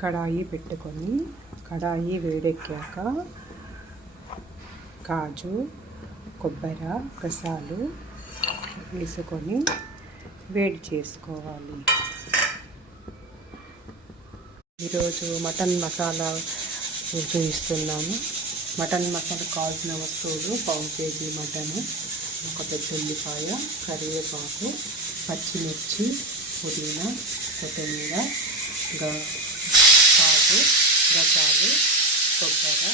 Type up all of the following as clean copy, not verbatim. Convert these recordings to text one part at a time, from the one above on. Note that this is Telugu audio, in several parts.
కడాయి పెట్టుకొని కడాయి వేడెక్కాక కాజు కొబ్బరి గసాలు వేసుకొని వేడి చేసుకోవాలి. ఈరోజు మటన్ మసాలా చూపిస్తున్నాను. మటన్ మసాలా కావాల్సిన వస్తువులు: పావు కేజీ మటన్, ఒక పెద్ద ఉల్లిపాయ, కరివేపాకు, పచ్చిమిర్చి, పుదీనా, కొత్తిమీర, కాజు గసాలు, కొబ్బరి.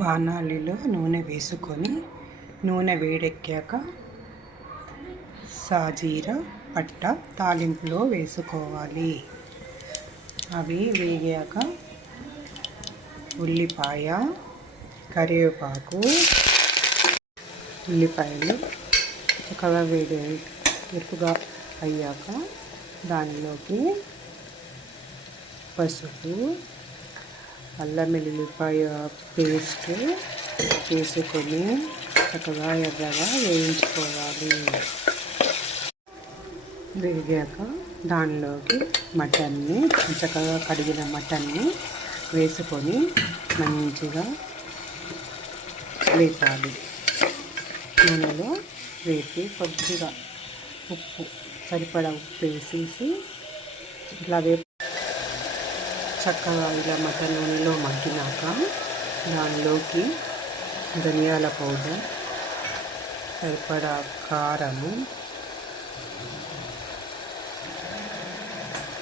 బాణలిలో నూనె వేసుకొని నూనె వేడెక్కాక సాజీర పట్ట తాలింపులో వేసుకోవాలి. అవి వేగాక ఉల్లిపాయ, కరివేపాకు, ఉల్లిపాయలు చక్కగా ఎరుపుగా అయ్యాక దానిలోకి పసుపు, అల్లం వెల్లుల్లిపాయ పేస్ట్ వేసుకొని చక్కగా ఎర్రగా వేయించుకోవాలి. వేగాక దానిలోకి మటన్ని, చక్కగా కడిగిన మటన్ని వేసుకొని మంచిగా వేపాలి. నూనెలో వేపి కొద్దిగా ఉప్పు, సరిపడా ఉప్పు వేసేసి ఇట్లా చక్కగా ఇలా మటన్ నూనెలో మగ్గినాక దానిలోకి ధనియాల పౌడర్, సరిపడా కారము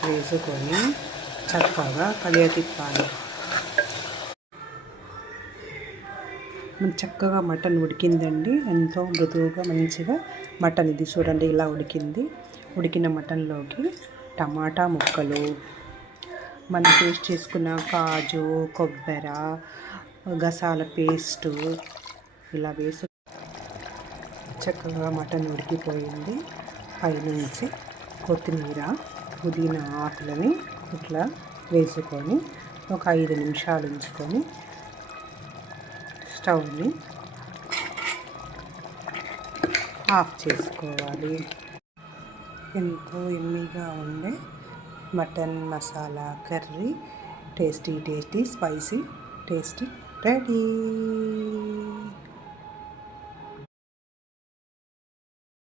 వేసుకొని చక్కగా కలియతిప్పాలి. చక్కగా మటన్ ఉడికిందండి. ఎంతో మృదువుగా మంచిగా మటన్ ఇది చూడండి ఇలా ఉడికింది. ఉడికిన మటన్లోకి టమాటా ముక్కలు, మనం పేస్ట్ చేసుకున్న కాజు కొబ్బరి గసాల పేస్టు ఇలా వేసి చక్కగా మటన్ ఉడికిపోయింది. పైనుంచి కొత్తిమీర, పుదీనా ఆకులని ఇట్లా వేసుకొని ఒక 5 నిమిషాలు ఉంచుకొని స్టవ్ని ఆఫ్ చేసుకోవాలి. ఎంతో యమ్మీగా ఉండే mutton masala curry, tasty spicy tasty ready.